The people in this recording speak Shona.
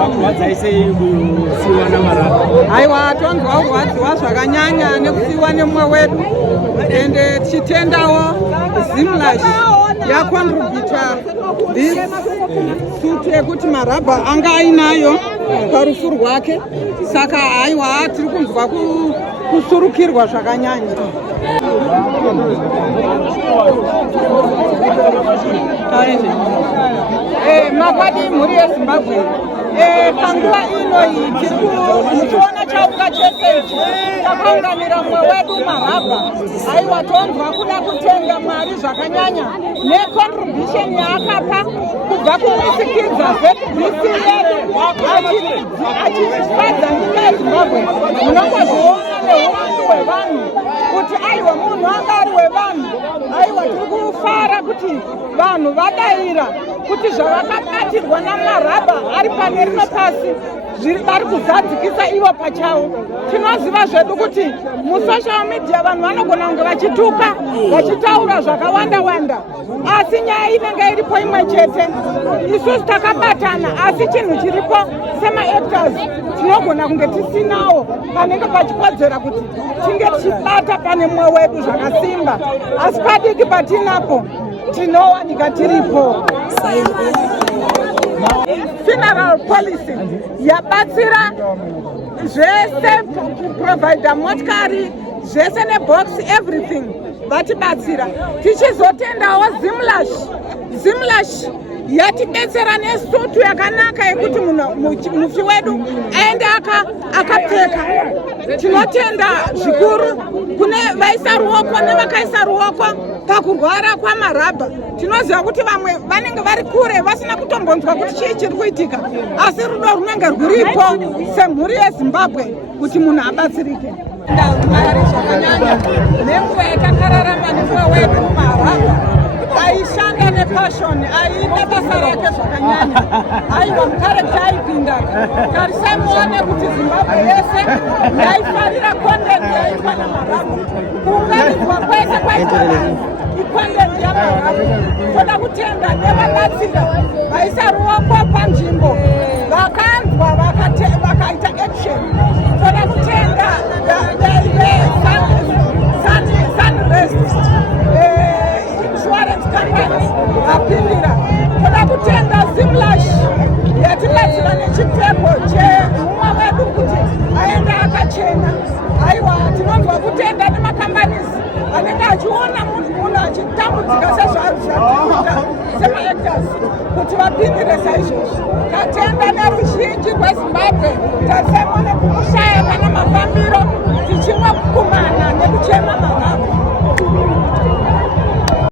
zvakurwadza sei kusiwa namarapa? Haiwa, tonzwa kurwadziwa zvakanyanya nekusiwa nemumwe wedu, ende tichitendawo Zimlash yakontributa this suit yekuti marabha anga ainayo parufu rwake. Saka haiwa, tiri kunzwa kusurukirwa zvakanyanya. Makwadi mhuri yeZimbabwe, panguva ino iyi tiri kuchiona chauka chese takaunganira mumwe wedu marabha. Haiwa, tonzwa kuda kutenda Mwari zvakanyanya necontribution yaakapa kubva kumisikidzwa ZBC yedu achizvifadza nyika yeZimbabwe. Munongozviona neuwandu hwevanhu kuti aiwa munhu anga ari wevanhu. Aiwa, tiri kufara kuti vanhu vadaira kuti zvavakabatirwa namarabha ari pane rino pasi vari kuzadzikisa ivo pachavo. Tinoziva zvedu kuti musocial media vanhu vanogona kunge vachituka vachitaura zvakawanda-wanda, asi nyaya inenge iripo imwe chete. Isusu takabatana, asi chinhu chiripo sema-actors tinogona kunge tisinawo panenge pachikodzera kuti tinge tichibata pane mumwe wedu zvakasimba, asi padiki patinapo tinowanika tiripo. Funeral policy yabatsira zvese, provider motikari zvese nebox everything vatibatsira. Tichizotendawo Zimlash yatibetsera nesutu yakanaka yekuti mufi wedu aende akapfeka. Tinotenda zvikuru kune vaisa ruoko nevakaisa ruoko pakurwara kwamarabha. Tinoziva kuti vamwe vanenge vari kure vasina kutombonzwa kuti chii chiri kuitika, asi rudo runenge rwuripo semhuri yeZimbabwe kuti munhu abatsirike. Mwari zvakanyanya nenguva yatakararama nemumwe wedu marabha, aishanda nepashoni, aiita basa rake zvakanyanya. Aiwa, mukarekta aipinda. Tarisai muone kuti Zimbabwe yese yaifarira content yaitwa namarabha. Kuunganidzwa kwese kwaitwa icontent yamarabha. Toda kutenda nevabatsira vaisa ruoko panzvimbo, vakanzwa vakaita action. Toda kutenda Sunrest insurance company vapindira. Toda kutenda Zimlash yatibatsira nechipfeko chemumwe wedu kuti aende akachena. Aiwa, tinonzwa kutenda nemacompanies anenge achiona munhu achitambudzika sezvaazvatiita sema-actors kuti vapindire saizvozvo. Tatenda neruzhinji rweZimbabwe, tasemone kushaya kana mafambiro tichimwa